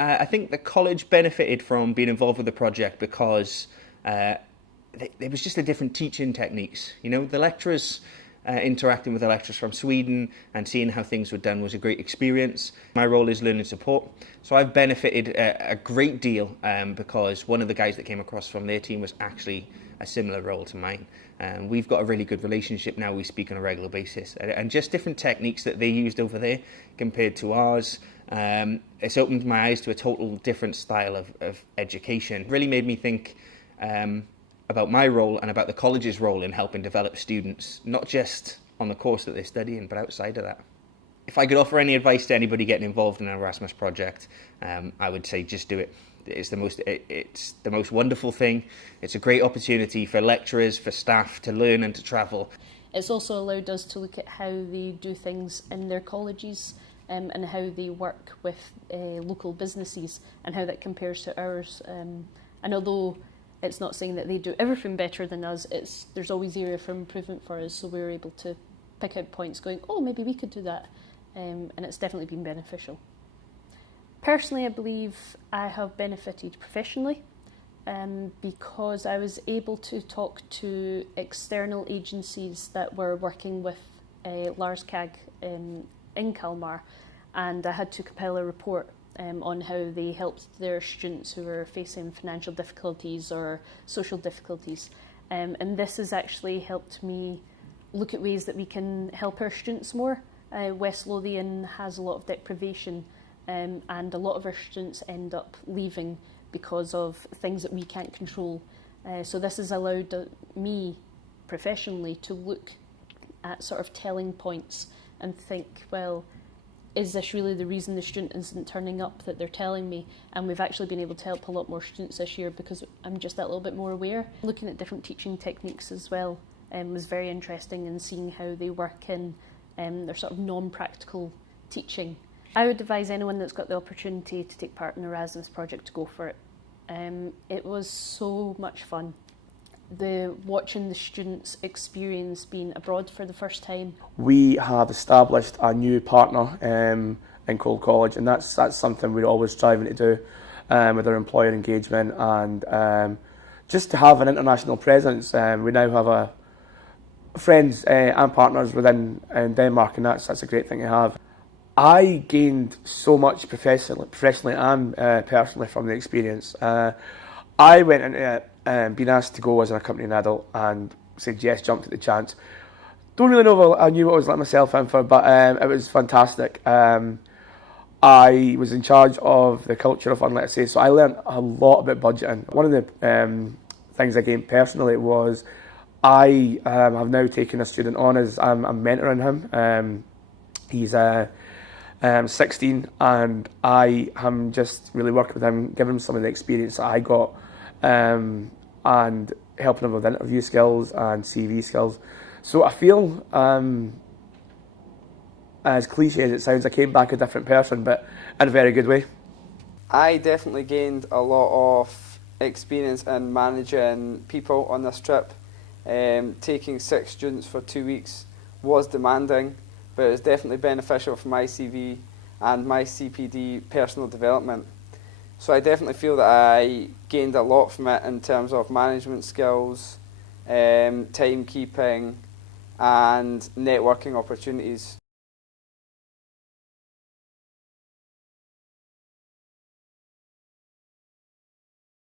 I think the college benefited from being involved with the project because there was just a different teaching techniques. You know, the lecturers interacting with the lecturers from Sweden and seeing how things were done was a great experience. My role is learning support, so I've benefited a great deal because one of the guys that came across from their team was actually a similar role to mine. We've got a really good relationship now. We speak on a regular basis, and just different techniques that they used over there compared to ours. It's opened my eyes to a total different style of education. It really made me think about my role and about the college's role in helping develop students, not just on the course that they're studying, but outside of that. If I could offer any advice to anybody getting involved in an Erasmus project, I would say just do it. It's the most wonderful thing. It's a great opportunity for lecturers, for staff to learn and to travel. It's also allowed us to look at how they do things in their colleges and how they work with local businesses and how that compares to ours. And although it's not saying that they do everything better than us, there's always area for improvement for us, so we were able to pick out points going, oh, maybe we could do that, and it's definitely been beneficial. Personally, I believe I have benefited professionally because I was able to talk to external agencies that were working with LARSCAG in Kalmar, and I had to compile a report on how they helped their students who were facing financial difficulties or social difficulties. And this has actually helped me look at ways that we can help our students more. West Lothian has a lot of deprivation, and a lot of our students end up leaving because of things that we can't control. So this has allowed me professionally to look at sort of telling points and think, well, is this really the reason the student isn't turning up that they're telling me? And we've actually been able to help a lot more students this year because I'm just that little bit more aware. Looking at different teaching techniques as well was very interesting, and seeing how they work in their sort of non-practical teaching. I would advise anyone that's got the opportunity to take part in the Erasmus project to go for it. It was so much fun. Watching the students experience being abroad for the first time. We have established a new partner in Cole College, and that's something we're always striving to do with our employer engagement, and just to have an international presence. We now have friends and partners within Denmark, and that's a great thing to have. I gained so much professionally and personally from the experience. I went into it being asked to go as an accompanying adult and said yes, jumped at the chance. Don't really know if I knew what I was letting myself in for, but it was fantastic. I was in charge of the culture of fun, let's say, so I learned a lot about budgeting. One of the things I gained personally was I have now taken a student on as I'm mentoring him. He's 16, and I am just really working with him, giving him some of the experience that I got, and helping him with interview skills and CV skills. So I feel, as cliche as it sounds, I came back a different person, but in a very good way. I definitely gained a lot of experience in managing people on this trip. Taking 6 students for 2 weeks was demanding, but it was definitely beneficial for my CV and my CPD personal development. So I definitely feel that I gained a lot from it in terms of management skills, timekeeping and networking opportunities.